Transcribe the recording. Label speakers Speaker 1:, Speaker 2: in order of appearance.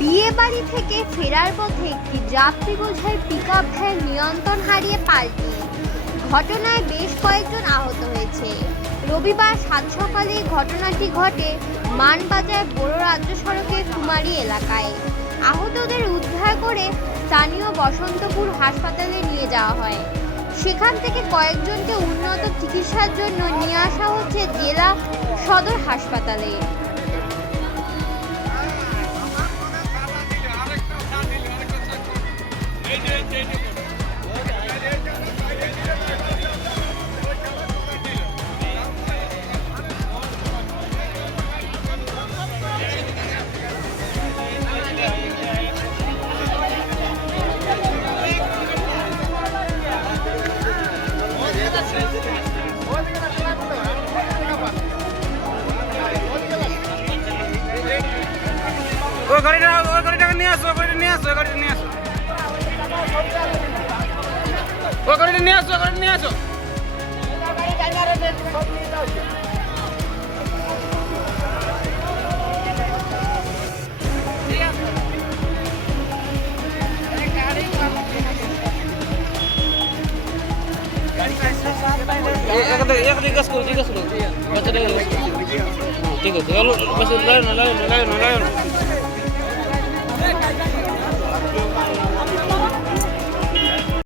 Speaker 1: বিয়ে বাড়ি থেকে ফেরার পথে একটি যাত্রী বোঝাই পিক আপ ভ্যান নিয়ন্ত্রণ হারিয়ে পাল্টি। ঘটনায় বেশ কয়েকজন আহত হয়েছে। রবিবার সাত সকালে ঘটনাটি ঘটে মানবাজার বড় রাজ্য সড়কের কুমারী এলাকায়। আহতদের উদ্ধার করে স্থানীয় বসন্তপুর হাসপাতালে নিয়ে যাওয়া হয়। সেখান থেকে কয়েকজনকে উন্নত চিকিৎসার জন্য নিয়ে আসা হচ্ছে জেলা সদর হাসপাতালে।
Speaker 2: ওই গাড়িটা ওই গাড়িটাকে নিয়ে আসো ওই গাড়িটা নিয়ে আসো ওই গাড়িটা নিয়ে আসো। ওই গাড়িটা নিয়ে আসো গাড়িটা নিয়ে আসো। জিজ্ঞেস করো জিজ্ঞেস করো। ঠিক আছে লাগানো লাগানো লাগানো লাগানো